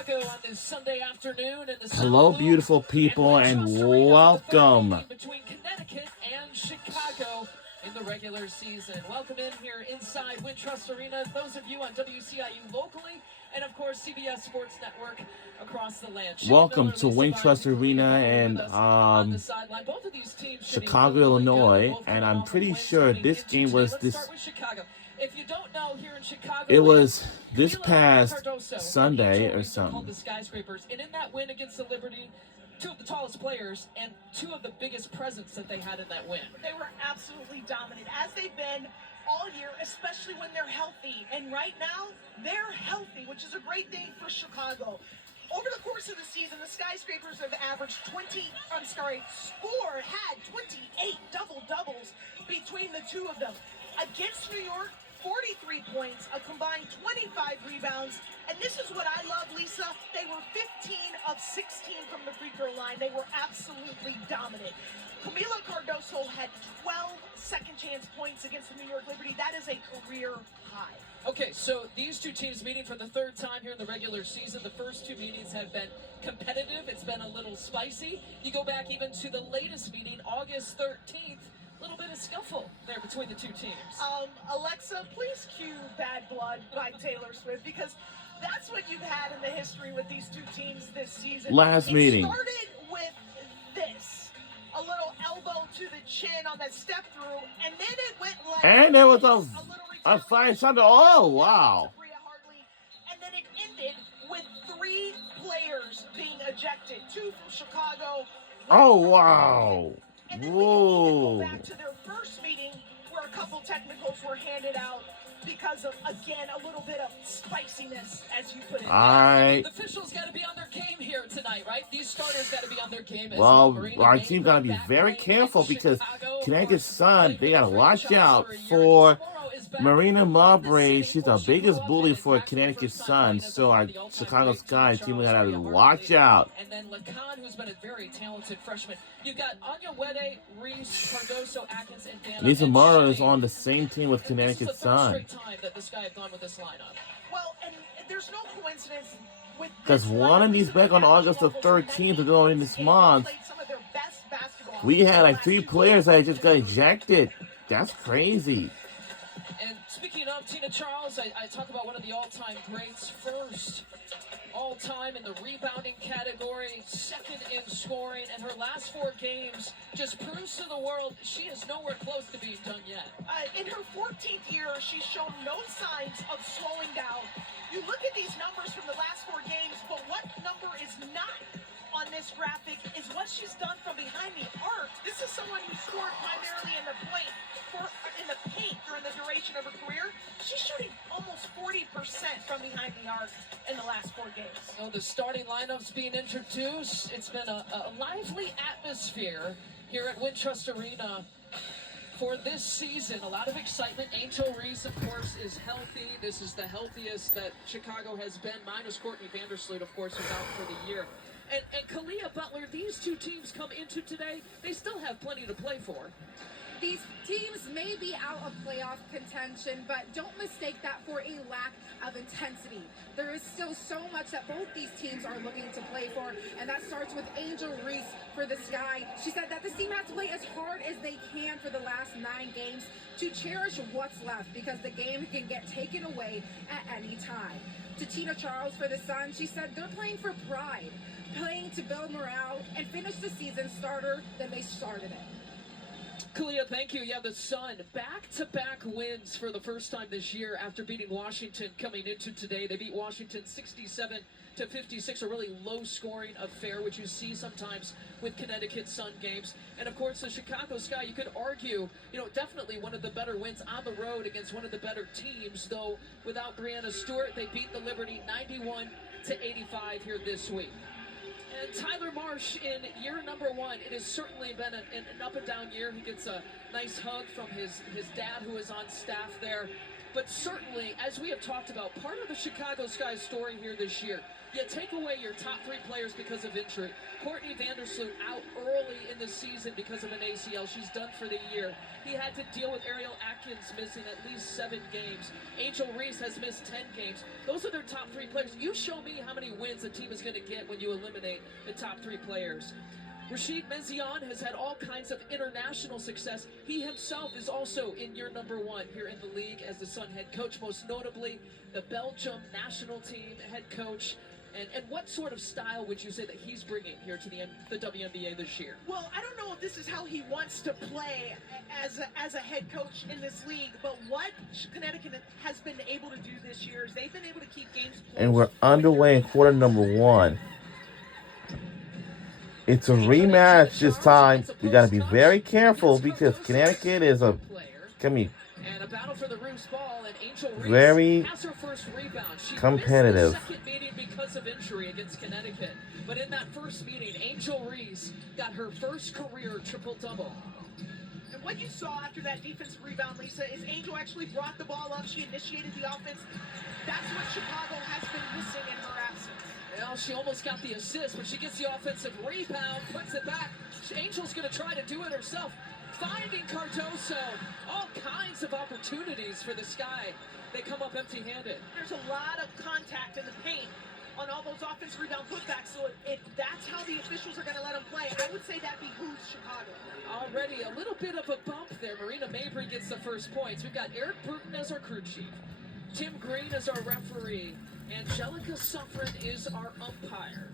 Chicago on this Sunday afternoon. Hello, beautiful people, and welcome. Between Connecticut and Chicago in the regular season. Welcome in here inside Wintrust Arena. Those of you on WCIU locally, and of course CBS Sports Network across the land. Welcome to Wintrust Arena and Chicago, Illinois. And I'm pretty sure this game was this. If you don't know, here in Chicago, it was this past Sunday or something. The Skyscrapers, and in that win against the Liberty, two of the tallest players and two of the biggest presence that they had in that win. They were absolutely dominant, as they've been all year, especially when they're healthy. And right now, they're healthy, which is a great thing for Chicago. Over the course of the season, the Skyscrapers have averaged had 28 double-doubles between the two of them. Against New York, 43 points, a combined 25 rebounds. And this is what I love, Lisa. They were 15 of 16 from the free throw line. They were absolutely dominant. Camila Cardoso had 12 second-chance points against the New York Liberty. That is a career high. Okay, so these two teams meeting for the third time here in the regular season. The first two meetings have been competitive. It's been a little spicy. You go back even to the latest meeting, August 13th. A little bit of scuffle there between the two teams. Alexa, please cue Bad Blood by Taylor Swift, because that's what you've had in the history with these two teams this season. Last meeting. It started with this. A little elbow to the chin on that step through, and then it went like... And there was a fine something. Oh, wow. And then it ended with 3 players being ejected. 2 from Chicago. Oh, wow. And then whoa. we go back to their first meeting where a couple technicals were handed out because of, again, a little bit of spiciness, as you put it. All right. The officials got to be on their game here tonight, right? These starters got to be on their game. Well, our team got to be very careful because Connecticut Sun, they got to watch out for Marina Marbury. She's the biggest bully for Connecticut Sun. So our Chicago Sky team got to watch out. And then Lacan, who's been a very talented freshman. You've got Anya Wede, Reese, Cardoso, Atkins, and Dana. Lisa Morrow is on the same team with Connecticut Sun. This is the third straight time that this guy have gone with this lineup. Well, and there's no coincidence with because one of these back on August the 13th to go in this month. We had like 3 players that just got ejected. That's crazy. And speaking of Tina Charles, I talk about one of the all-time greats first. All-time in the rebounding category, second in scoring, and her last 4 games just proves to the world she is nowhere close to being done yet. In her 14th year, she's shown no signs of slowing down. You look at these numbers from the last 4 games, but what number is not on this graphic is what she's done from behind the arc. This is someone who scored primarily in the paint during the duration of her career. She's shooting almost 40% from behind the arc in the last 4 games. So the starting lineup's being introduced. It's been a lively atmosphere here at Wintrust Arena for this season. A lot of excitement. Angel Reese, of course, is healthy. This is the healthiest that Chicago has been, minus Courtney Vandersloot, of course, who's out for the year. And Kalia Butler, these two teams come into today, they still have plenty to play for. These teams may be out of playoff contention, but don't mistake that for a lack of intensity. There is still so much that both these teams are looking to play for, and that starts with Angel Reese for the Sky. She said that this team has to play as hard as they can for the last 9 games to cherish what's left, because the game can get taken away at any time. To Tina Charles for the Sun, she said they're playing for pride, playing to build morale and finish the season starter than they started it. Kalia, thank you. Yeah, the Sun, back-to-back wins for the first time this year after beating Washington coming into today. They beat Washington 67-56, a really low-scoring affair, which you see sometimes with Connecticut Sun games. And, of course, the Chicago Sky, you could argue, definitely one of the better wins on the road against one of the better teams, though without Brianna Stewart, they beat the Liberty 91-85 here this week. And Tyler Marsh in year number 1, it has certainly been an up-and-down year. He gets a nice hug from his dad, who is on staff there. But certainly, as we have talked about, part of the Chicago Sky story here this year, You take away your top 3 players because of injury. Courtney Vandersloot out early in the season because of an ACL. She's done for the year. He had to deal with Ariel Atkins missing at least 7 games. Angel Reese has missed 10 games. Those are their top 3 players. You show me how many wins a team is going to get when you eliminate the top 3 players. Rashid Mezion has had all kinds of international success. He himself is also in year number 1 here in the league as the Sun head coach, most notably the Belgium national team head coach. And what sort of style would you say that he's bringing here to the WNBA this year? Well, I don't know if this is how he wants to play as a head coach in this league, but what Connecticut has been able to do this year is they've been able to keep games close. And we're underway in quarter number 1. It's a rematch this time. We got to be very careful because Connecticut is a And a battle for the Roos ball, and Angel Reese very has her first rebound. She competitive. missed the second meeting because of injury against Connecticut. But in that first meeting, Angel Reese got her first career triple-double. And what you saw after that defensive rebound, Lisa, is Angel actually brought the ball up. She initiated the offense. That's what Chicago has been missing in her absence. Well, she almost got the assist, but she gets the offensive rebound, puts it back. Angel's going to try to do it herself. Finding Cardoso. All kinds of opportunities for the Sky. They come up empty-handed. There's a lot of contact in the paint on all those offensive rebound putbacks, so if that's how the officials are going to let them play, I would say that behooves Chicago. Already a little bit of a bump there. Marina Mabry gets the first points. We've got Eric Burton as our crew chief. Tim Green is our referee. Angelica Suffren is our umpire.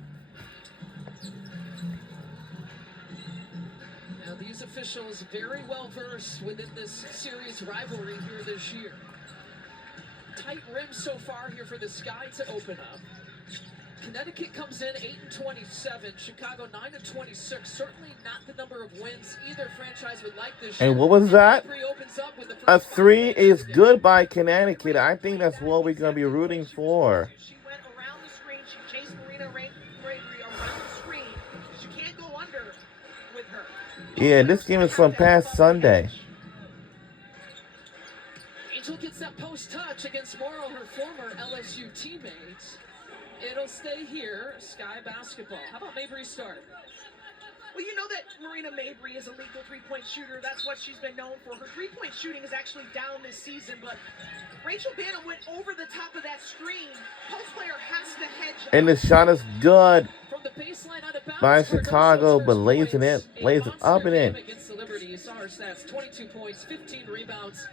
Now these officials very well versed within this series rivalry here this year. Tight rim so far here for the Sky to open up. Connecticut comes in 8-27, Chicago 9-26. Certainly not the number of wins either franchise would like this year. And what was that? A 3 is good by Connecticut. I think that's what we're going to be rooting for. She went around the screen. She chased Marina Mabry around the screen. She can't go under with her. Yeah, this game is from past Sunday. Angel gets that post touch against Morrow, her former LSU teammate. It'll stay here, Sky basketball. How about Mabry's start? Well, you know that Marina Mabry is a lethal three-point shooter. That's what she's been known for. Her three-point shooting is actually down this season, but Rachel Bannon went over the top of that screen. Post player has to hedge. And the shot is good From the baseline out of bounds by for Chicago, Cardoso's but first lays it up and in. Against the Liberty, you saw her stats: 22 points, 15 rebounds.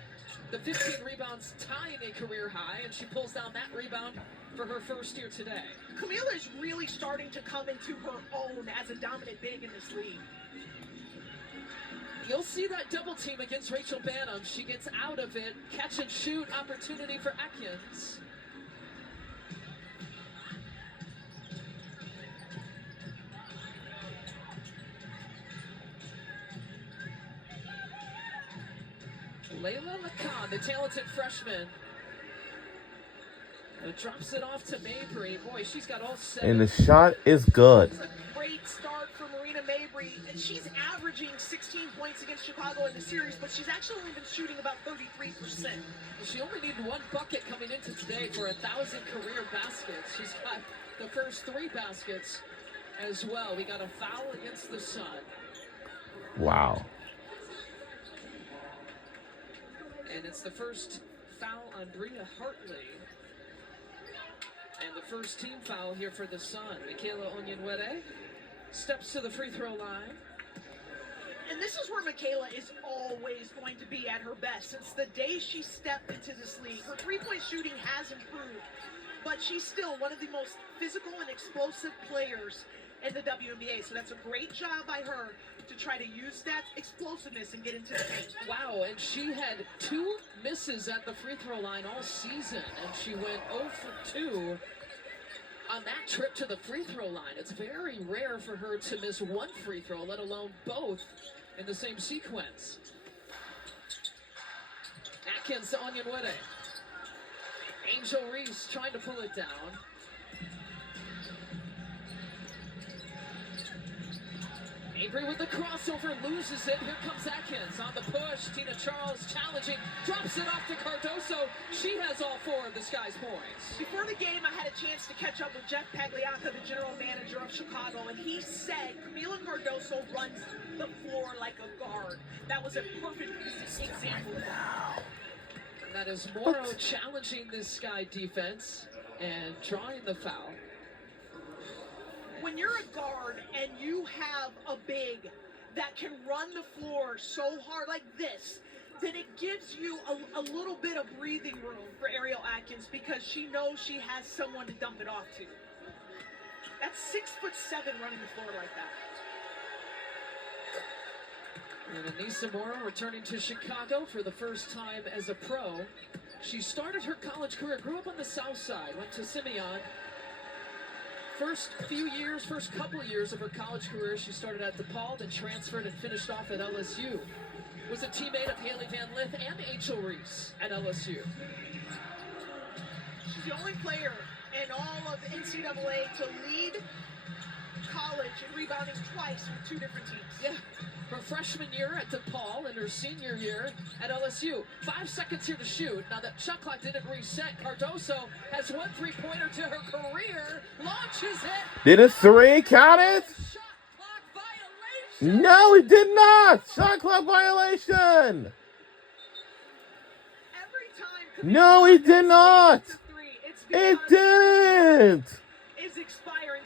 The 15 rebounds tying a career high, and she pulls down that rebound for her first year today. Camila is really starting to come into her own as a dominant big in this league. You'll see that double team against Rachel Banham. She gets out of it. Catch and shoot opportunity for Atkins. Layla Lacan, the talented freshman, drops it off to Mabry. Boy, she's got all 7. And the shot is good. It's a great start for Marina Mabry, and she's averaging 16 points against Chicago in the series, but she's actually only been shooting about 33%. She only needed 1 bucket coming into today for 1,000 career baskets. She's got the first 3 baskets as well. We got a foul against the Sun. Wow. And it's the first foul on Bria Hartley. And the first team foul here for the Sun. Michaela Onyenwere steps to the free throw line. And this is where Michaela is always going to be at her best. Since the day she stepped into this league, her three-point shooting has improved, but she's still one of the most physical and explosive players in the WNBA. So that's a great job by her to try to use that explosiveness and get into the paint. Wow, and she had 2 misses at the free throw line all season, and she went 0 for 2 on that trip to the free throw line. It's very rare for her to miss 1 free throw, let alone both in the same sequence. Atkins to Onyenwere. Angel Reese trying to pull it down. Mabry with the crossover, loses it. Here comes Atkins on the push. Tina Charles challenging, drops it off to Cardoso. She has all 4 of the Sky's points. Before the game, I had a chance to catch up with Jeff Pagliacca, the general manager of Chicago, and he said Camila Cardoso runs the floor like a guard. That was a perfect example of that. And that is Morrow challenging this Sky defense and drawing the foul. When you're a guard and you have a big that can run the floor so hard like this, then it gives you a little bit of breathing room for Ariel Atkins because she knows she has someone to dump it off to. That's 6'7" running the floor like that. And Anissa Morrow returning to Chicago for the first time as a pro. She started her college career, grew up on the south side, went to Simeon. First couple of years of her college career, she started at DePaul, then transferred and finished off at LSU. Was a teammate of Haley Van Lith and Angel Reese at LSU. She's the only player in all of NCAA to lead college in rebounding twice with 2 different teams. Yeah, her freshman year at DePaul and her senior year at LSU. 5 seconds here to shoot. Now that shot clock didn't reset, Cardoso has 1 3-pointer to her career. Launches it. Did a 3 count it? Shot clock violation. No, he did not. Shot clock violation. Every time No, he did not. it's It because didn't. is expiring.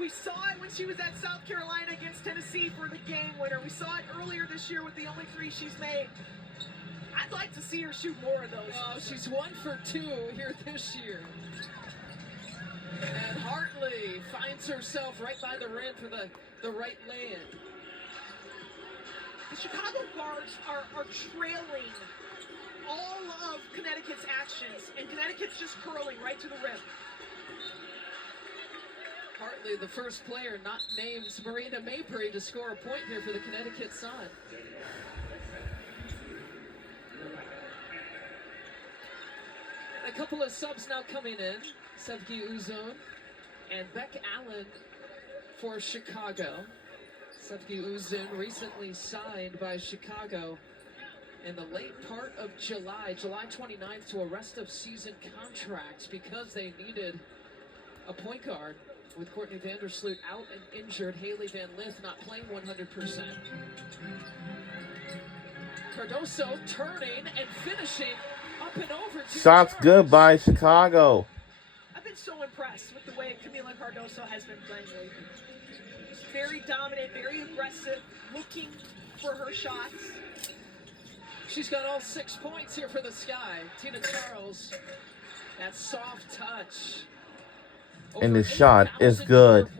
We saw it when she was at South Carolina against Tennessee for the game winner. We saw it earlier this year with the only 3 she's made. I'd like to see her shoot more of those. Oh, she's 1 for 2 here this year. And Hartley finds herself right by the rim for the right lay-in. The Chicago guards are trailing all of Connecticut's actions, and Connecticut's just curling right to the rim. Hartley, the first player not named Marina Mabry to score a point here for the Connecticut Sun. A couple of subs now coming in. Sevgi Uzun and Beck Allen for Chicago. Sevgi Uzun recently signed by Chicago in the late part of July 29th, to a rest of season contract because they needed a point guard. With Courtney Vandersloot out and injured, Haley Van Lith not playing 100%. Cardoso turning and finishing up and over. Shots good by Chicago. I've been so impressed with the way Camila Cardoso has been playing lately. She's very dominant, very aggressive, looking for her shots. She's got all 6 points here for the Sky. Tina Charles, that soft touch. And the shot is good.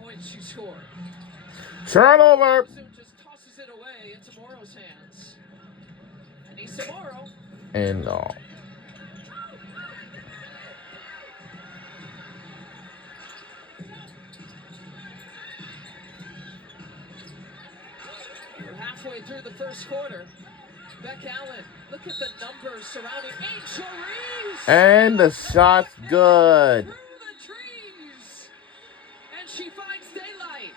Turnover. Just tosses it away into Morrow's hands. Anissa Morrow. And no. We're halfway through the first quarter. Beck Allen, look at the numbers surrounding Angel Reese. And the shot's good. Through the trees. And she finds daylight.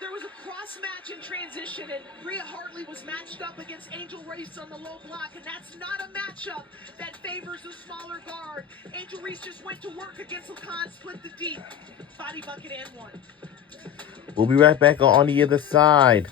There was a cross match in transition, and Rhea Hartley was matched up against Angel Reese on the low block, and that's not a matchup that favors the smaller guard. Angel Reese just went to work against Lacan, split the deep. Body bucket and 1. We'll be right back on the other side.